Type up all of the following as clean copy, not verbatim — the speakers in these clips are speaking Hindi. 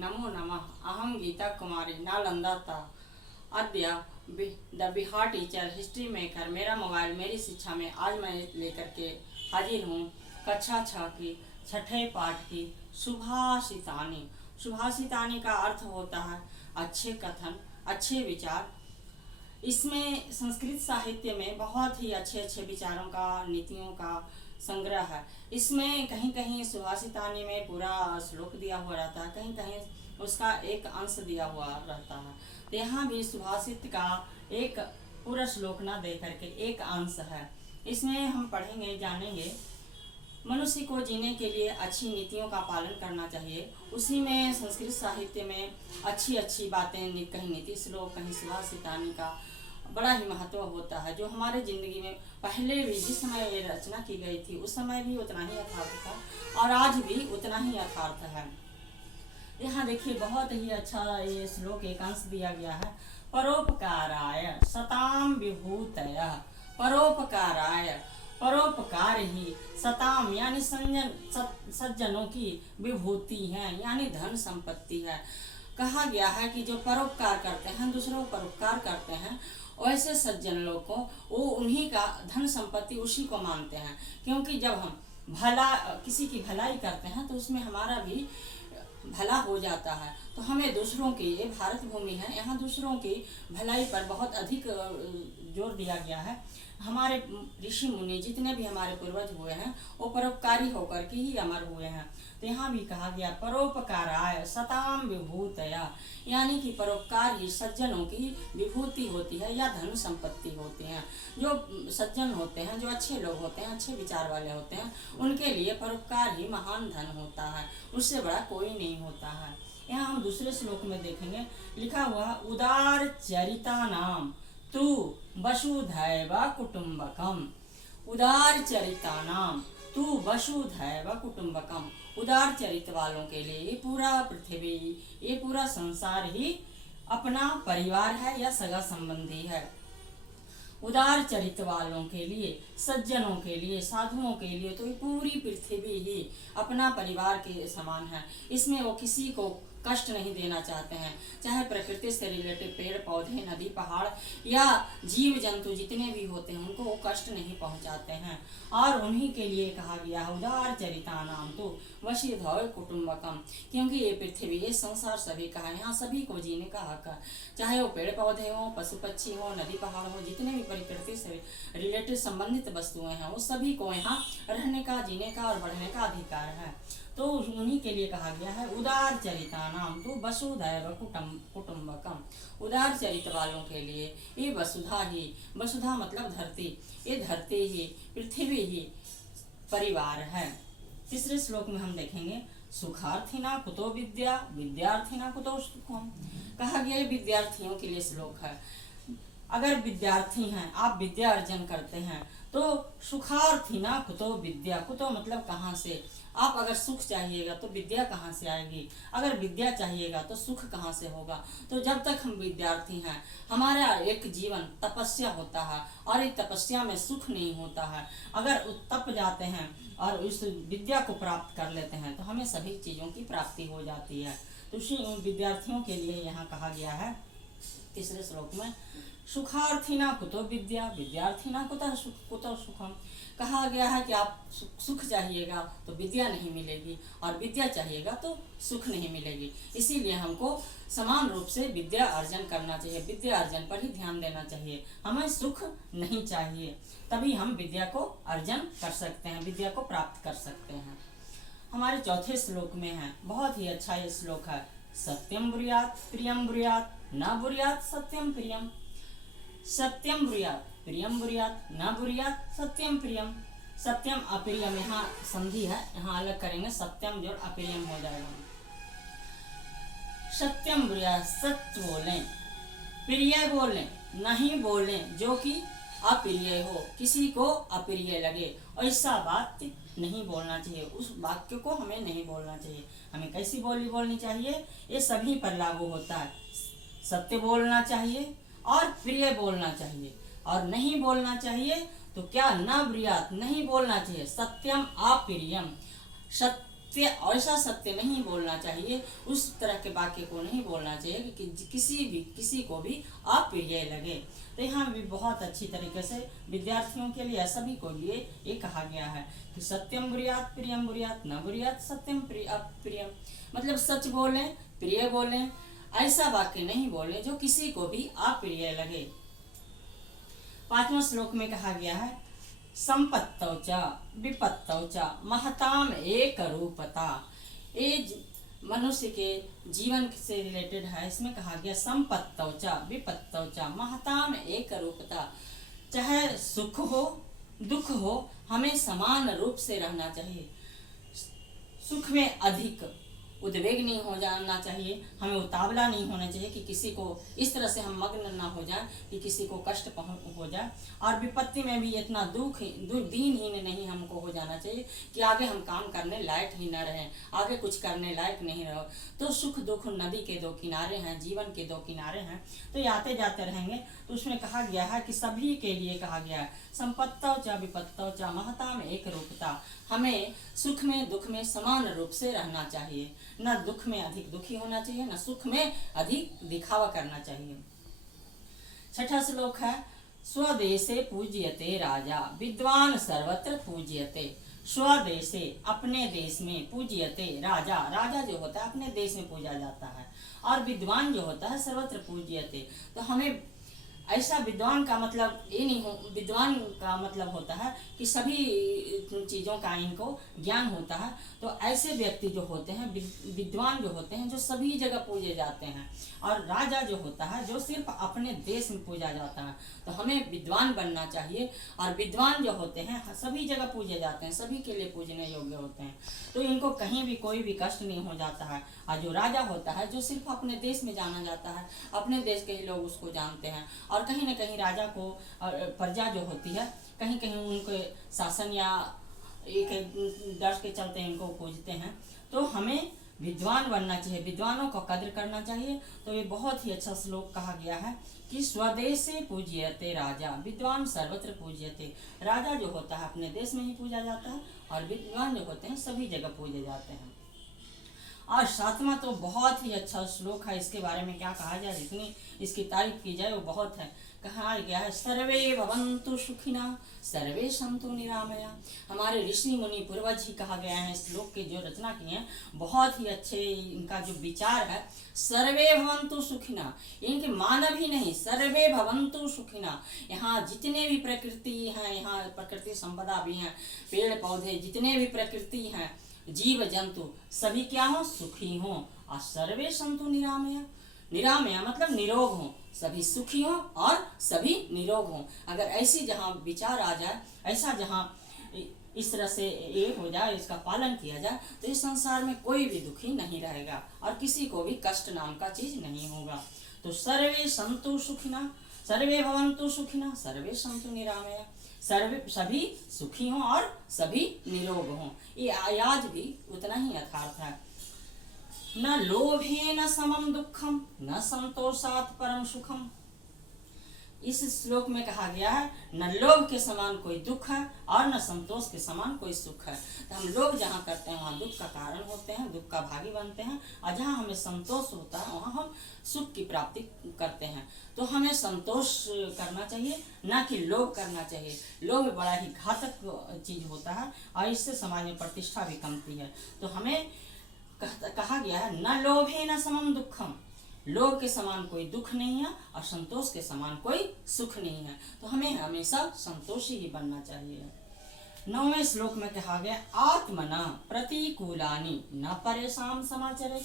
नमो नमः। अहम गीता कुमारी नालंदा। अद्य the Bihar teacher history maker मेरा मोबाइल मेरी शिक्षा में आज मैं लेकर के हाजिर हूँ कक्षा 6 की छठे पाठ की सुभाषितानी। सुभाषितानी का अर्थ होता है अच्छे कथन, अच्छे विचार। इसमें संस्कृत साहित्य में बहुत ही अच्छे अच्छे विचारों का, नीतियों का संग्रह है। इसमें कहीं कहीं सुभाषितानी में पूरा श्लोक दिया हुआ रहता है, कहीं कहीं उसका एक अंश दिया हुआ रहता है। तो यहाँ भी सुभाषित का एक पूरा श्लोक ना दे करके एक अंश है। इसमें हम पढ़ेंगे, जानेंगे मनुष्य को जीने के लिए अच्छी नीतियों का पालन करना चाहिए। उसी में संस्कृत साहित्य में अच्छी अच्छी बातें, कहीं नीति श्लोक, कहीं सुभाषितानी का बड़ा ही महत्व होता है, जो हमारे ज़िंदगी में पहले भी जिस समय ये रचना की गई थी उस समय भी उतना ही यथार्थ था और आज भी उतना ही यथार्थ है। यहाँ देखिए बहुत ही अच्छा ये श्लोक एक अंश दिया गया है। परोपकाराय सताम विभूतय। परोपकाराय, परोपकार ही सताम यानी सज्जनों की विभूति है, यानी धन संपत्ति है। कहा गया है कि जो परोपकार करते हैं, दूसरों को परोपकार करते हैं, वैसे सज्जन लोग को वो उन्हीं का धन संपत्ति उसी को मानते हैं। क्योंकि जब हम किसी की भलाई करते हैं तो उसमें हमारा भी भला हो जाता है। तो हमें दूसरों की, ये भारत भूमि है, यहाँ दूसरों की भलाई पर बहुत अधिक जोर दिया गया है। हमारे ऋषि मुनि जितने भी हमारे पूर्वज हुए हैं वो परोपकारी होकर के ही अमर हुए हैं। तो यहाँ भी कहा गया परोपकाराय सताम विभूतया, यानी कि परोपकार ही सज्जनों की विभूति होती है या धन संपत्ति होती है। जो सज्जन होते हैं, जो अच्छे लोग होते हैं, अच्छे विचार वाले होते हैं, उनके लिए परोपकार ही महान धन होता है, उससे बड़ा कोई नहीं होता है। यहाँ हम दूसरे श्लोक में देखेंगे, लिखा हुआ उदार चरिता नाम तू वसुधैव कुटुंबकम। उदार चरिता नाम तू वसुधैव कुटुंबकम। उदार चरित्र वालों के लिए ये पूरा पृथ्वी, ये पूरा संसार ही अपना परिवार है या सगा संबंधी है। उदार चरित्र वालों के लिए, सज्जनों के लिए, साधुओं के लिए तो ये पूरी पृथ्वी ही अपना परिवार के समान है। इसमें वो किसी को कष्ट नहीं देना चाहते हैं, चाहे प्रकृति से रिलेटेड पेड़ पौधे, नदी पहाड़ या जीव जंतु जितने भी होते हैं उनको वो कष्ट नहीं पहुंचाते हैं। और उन्हीं के लिए कहा गया है उदार चरिता नाम तो वसुधैव कुटुंबकम, क्योंकि ये पृथ्वी, ये संसार सभी का है, यहाँ सभी को जीने का हक है। चाहे वो पेड़ पौधे हों, पशु पक्षी हों, नदी पहाड़ हो, जितने भी प्रकृति से रिलेटेड संबंधित वस्तुएं हैं वो सभी को यहाँ रहने का, जीने का और बढ़ने का अधिकार है। तो उन्हीं के लिए कहा गया है उदार चरिता नाम तो वसुधैव कुटुंबकम। उदार चरित्र वालों के लिए ये वसुधा ही, वसुधा मतलब धरती, ये धरती ही, पृथ्वी ही परिवार है। तीसरे श्लोक में हम देखेंगे सुखार्थिना कुतो विद्या, विद्यार्थिना कुतो सुखम। कहा गया विद्यार्थियों के लिए श्लोक है। अगर विद्यार्थी हैं, आप विद्या अर्जन करते हैं तो सुखार्थिना कुतो विद्या। कुतो मतलब कहाँ से। आप अगर सुख चाहिएगा तो विद्या कहाँ से आएगी, अगर विद्या चाहिएगा तो सुख कहाँ से होगा। तो जब तक हम विद्यार्थी हैं, हमारा एक जीवन तपस्या होता है और इस तपस्या में सुख नहीं होता है। अगर तप जाते हैं और उस विद्या को प्राप्त कर लेते हैं तो हमें सभी चीज़ों की प्राप्ति हो जाती है। तो उसी विद्यार्थियों के लिए यहाँ कहा गया है तीसरे श्लोक में सुखार्थिना कुतो विद्या, विद्यार्थिना कुतो सुखम। कहा गया है कि आप सुख चाहिएगा तो विद्या नहीं मिलेगी और विद्या चाहिएगा तो सुख नहीं मिलेगी। इसीलिए हमको समान रूप से विद्या अर्जन करना चाहिए, विद्या अर्जन पर ही ध्यान देना चाहिए। हमें सुख नहीं चाहिए, तभी हम विद्या को अर्जन कर सकते हैं, विद्या को प्राप्त कर सकते हैं। हमारे चौथे श्लोक में है, बहुत ही अच्छा ये श्लोक है। सत्यम ब्रूयात प्रियम ब्रूयात न ब्रूयात सत्यम प्रियम। सत्यम ब्रूयात प्रियम ब्रूयात न ब्रूयात सत्यम प्रियम। सत्यम अप्रियम, यहाँ संधि है, यहाँ अलग करेंगे, सत्यम जोड़ अप्रियम हो जाएगा। सत्यम ब्रूयात सत्य बोलें, प्रिय बोलें, नहीं बोलें जो कि अप्रिय हो, किसी को अप्रिय लगे, ऐसा बात नहीं बोलना चाहिए। उस वाक्य को हमें नहीं बोलना चाहिए। हमें कैसी बोलनी चाहिए, ये सभी पर लागू होता है। सत्य बोलना चाहिए और प्रिय बोलना चाहिए, और नहीं बोलना चाहिए तो क्या न ब्रूयात, नहीं बोलना चाहिए। सत्यम अप्रियम, सत्य, ऐसा सत्य नहीं बोलना चाहिए, उस तरह के वाक्य को नहीं बोलना चाहिए कि किसी को भी अप्रिय लगे। तो यहाँ भी बहुत अच्छी तरीके से विद्यार्थियों के लिए, सभी को लिए ये कहा गया है कि सत्यम बुरियात प्रियम बुरियात न बुरियात सत्यम अप्रियम, मतलब सच बोलें, प्रिय बोलें, ऐसा वाक्य नहीं बोले जो किसी को भी अप्रिय लगे। 5वां श्लोक में कहा गया है संपत्तौ च विपत्तौ च महताम एक रूपता। ये मनुष्य के जीवन से रिलेटेड है। इसमें कहा गया संपत्तौ च विपत्तौ च महताम एक रूपता, चाहे सुख हो दुख हो हमें समान रूप से रहना चाहिए। सुख में अधिक उद्वेग नहीं हो जाना चाहिए, हमें उतावला नहीं होना चाहिए कि किसी को इस तरह से हम मग्न ना हो जाए कि किसी को कष्ट हो जाए, और विपत्ति में भी इतना दीनहीन नहीं हमको हो जाना चाहिए कि आगे हम काम करने लायक ही न रहें, आगे कुछ करने लायक नहीं रहो। तो सुख दुख नदी के दो किनारे हैं, जीवन के दो किनारे हैं, तो आते जाते रहेंगे। तो उसमें कहा गया है कि सभी के लिए कहा गया है संपत्तौ च विपत्तौ च महताम एक रूपता, हमें सुख में दुख में समान रूप से रहना चाहिए, न दुख में अधिक दुखी होना चाहिए, न सुख में अधिक दिखावा करना चाहिए। 6वां श्लोक है स्वदेशे पूज्यते राजा विद्वान सर्वत्र पूज्यते। स्वदेशे अपने देश में, पूज्यते राजा, राजा जो होता है अपने देश में पूजा जाता है, और विद्वान जो होता है सर्वत्र पूज्यते। तो हमें ऐसा विद्वान का मतलब ये नहीं हो, विद्वान का मतलब होता है कि सभी चीज़ों का इनको ज्ञान होता है। तो ऐसे व्यक्ति जो होते हैं विद्वान जो होते हैं जो सभी जगह पूजे जाते हैं, और राजा जो होता है जो सिर्फ अपने देश में पूजा जाता है। तो हमें विद्वान बनना चाहिए, और विद्वान जो होते हैं सभी जगह पूजे जाते हैं, सभी के लिए पूजने योग्य होते हैं, तो इनको कहीं भी कोई भी कष्ट नहीं हो जाता है। और जो राजा होता है जो सिर्फ अपने देश में जाना जाता है, अपने देश के ही लोग उसको जानते हैं, और कहीं न कहीं राजा को प्रजा जो होती है कहीं कहीं उनके शासन या एक डर के चलते इनको पूजते हैं। तो हमें विद्वान बनना चाहिए, विद्वानों को कद्र करना चाहिए। तो ये बहुत ही अच्छा श्लोक कहा गया है कि स्वदेशे पूज्यते राजा विद्वान सर्वत्र पूज्यते। राजा जो होता है अपने देश में ही पूजा जाता है, और विद्वान जो होते हैं सभी जगह पूजे जाते हैं। और 7वां तो बहुत ही अच्छा श्लोक है, इसके बारे में क्या कहा जाए, जितनी इसकी तारीफ की जाए वो बहुत है। कहा गया है सर्वे भवन्तु सुखिना सर्वे सन्तु निरामया। हमारे ऋषि मुनि पूर्वज ही कहा गया है, श्लोक के जो रचना की है बहुत ही अच्छे, इनका जो विचार है सर्वे भवन्तु सुखिना, इनके मानव ही नहीं सर्वे भवन्तु सुखिना। यहाँ जितने भी प्रकृति हैं, यहाँ प्रकृति संपदा भी हैं, पेड़ पौधे जितने भी प्रकृति हैं, जीव जंतु सभी क्या हो, सुखी हो। और सर्वे सन्तु निरामया, निरामया मतलब निरोग हो, सभी सुखी हो और सभी निरोग हो। अगर ऐसी जहाँ विचार आ जाए, ऐसा जहाँ इस तरह से एक हो जाए, इसका पालन किया जाए, तो इस संसार में कोई भी दुखी नहीं रहेगा और किसी को भी कष्ट नाम का चीज नहीं होगा। तो सर्वे सन्तु सुखिना सर्वे भवन्तु सुखिना सर्वे सन्तु निरामया, सर्वे सभी सुखी हों और सभी निरोग हों। ये आज भी उतना ही यथार्थ है। न लोभेन समम दुखम न संतोषात् परम सुखम। इस श्लोक में कहा गया है न लोभ के समान कोई दुख है और न संतोष के समान कोई सुख है। तो हम लोग जहाँ करते हैं वहाँ दुख का कारण होते हैं, दुख का भागी बनते हैं, और जहाँ हमें संतोष होता है वहाँ हम सुख की प्राप्ति करते हैं। तो हमें संतोष करना चाहिए, न कि लोभ करना चाहिए। लोभ बड़ा ही घातक चीज होता है और इससे समाज में प्रतिष्ठा भी कमती है। तो हमें कहा गया है न लोभे न समम दुखम, लोभ के समान कोई दुख नहीं है और संतोष के समान कोई सुख नहीं है। तो हमें हमेशा संतोषी ही बनना चाहिए। 9वें श्लोक में कहा गया आत्मना प्रतिकूलानि न परेशान समाचरे।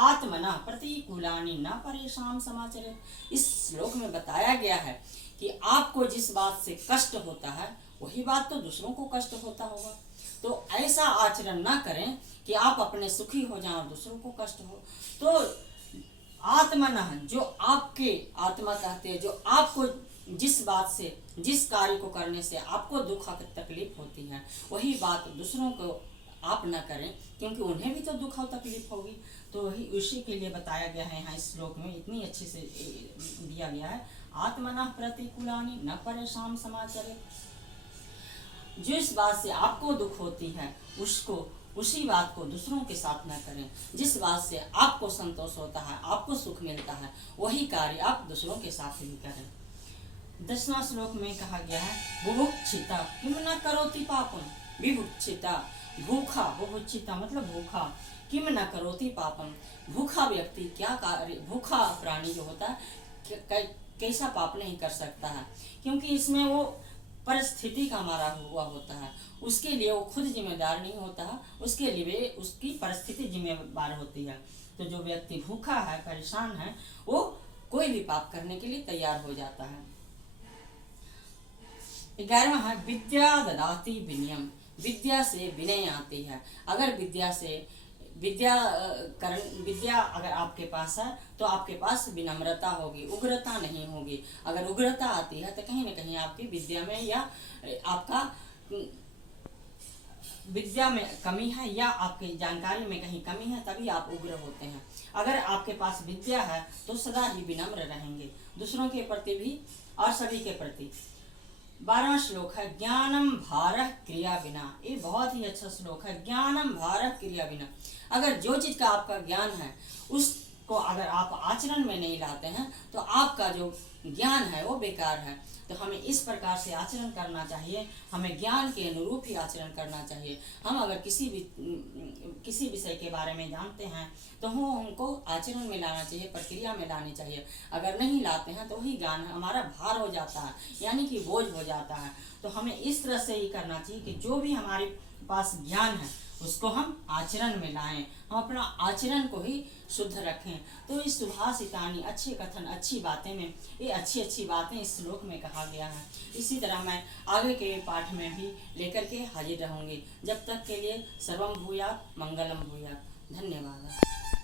आत्मना प्रतिकूलानि न परेशान समाचरे। इस श्लोक में बताया गया है कि आपको जिस बात से कष्ट होता है वही बात तो दूसरों को कष्ट होता होगा। तो ऐसा आचरण न करें कि आप अपने सुखी हो जाएं और दूसरों को कष्ट हो। तो आत्मना, जो आपके आत्मा कहते हैं, जो आपको जिस बात से, जिस कार्य को करने से आपको दुख तकलीफ होती है वही बात दूसरों को आप न करें, क्योंकि उन्हें भी तो दुख और तकलीफ होगी। तो वही उसी के लिए बताया गया है यहाँ इस श्लोक में, इतनी अच्छी से दिया गया है आत्मना प्रतिकूलानि न परेशान समाचरे। जिस बात से आपको दुख होती है उसको उसी बात को दूसरों के साथ न करें। जिस बात से आपको संतोष होता है, आपको सुख मिलता है, वही कार्य आप दूसरों के साथ भी करें। 10वां श्लोक में कहा गया है बुभुक्षिता किम न करोति पापम। विभुक्षिता भूखा, बुभुक्षिता मतलब भूखा, किम न करोति पापम। भूखा व्यक्ति क्या कार्य, भूखा प्राणी जो होता है कैसा पाप नहीं कर सकता है, क्योंकि इसमें वो परिस्थिति का मारा हुआ होता है। उसके लिए वो खुद जिम्मेदार नहीं होता है, उसके लिए उसकी परिस्थिति जिम्मेदार होती है। तो जो व्यक्ति भूखा है, परेशान है, वो कोई भी पाप करने के लिए तैयार हो जाता है। 11वां है विद्या ददाति विनयम। विद्या से विनय आती है। अगर विद्या अगर आपके पास है तो आपके पास विनम्रता होगी, उग्रता नहीं होगी। अगर उग्रता आती है तो कहीं ना कहीं आपकी विद्या में या आपका विद्या में कमी है या आपकी जानकारी में कहीं कमी है, तभी आप उग्र होते हैं। अगर आपके पास विद्या है तो सदा ही विनम्र रहेंगे, दूसरों के प्रति भी और सभी के प्रति। 12वां श्लोक है ज्ञानम भारः क्रिया बिना। ये बहुत ही अच्छा श्लोक है। ज्ञानम भारः क्रिया बिना। अगर जो चीज का आपका ज्ञान है उसको अगर आप आचरण में नहीं लाते हैं तो आपका जो ज्ञान है वो बेकार है। तो हमें इस प्रकार से आचरण करना चाहिए, हमें ज्ञान के अनुरूप ही आचरण करना चाहिए। हम अगर किसी विषय के बारे में जानते हैं तो हमको आचरण में लाना चाहिए, प्रक्रिया में लानी चाहिए। अगर नहीं लाते हैं तो वही ज्ञान हमारा भार हो जाता है, यानी कि बोझ हो जाता है। तो हमें इस तरह से ही करना चाहिए कि जो भी हमारे पास ज्ञान है उसको हम आचरण में लाएं, हम अपना आचरण को ही शुद्ध रखें। तो इस सुभाषितानि, अच्छे कथन, अच्छी बातें में ये अच्छी बातें इस श्लोक में कहा गया है। इसी तरह मैं आगे के पाठ में भी लेकर के हाजिर रहूंगी। जब तक के लिए सर्वम भूयात् मंगलम भूयात्। धन्यवाद।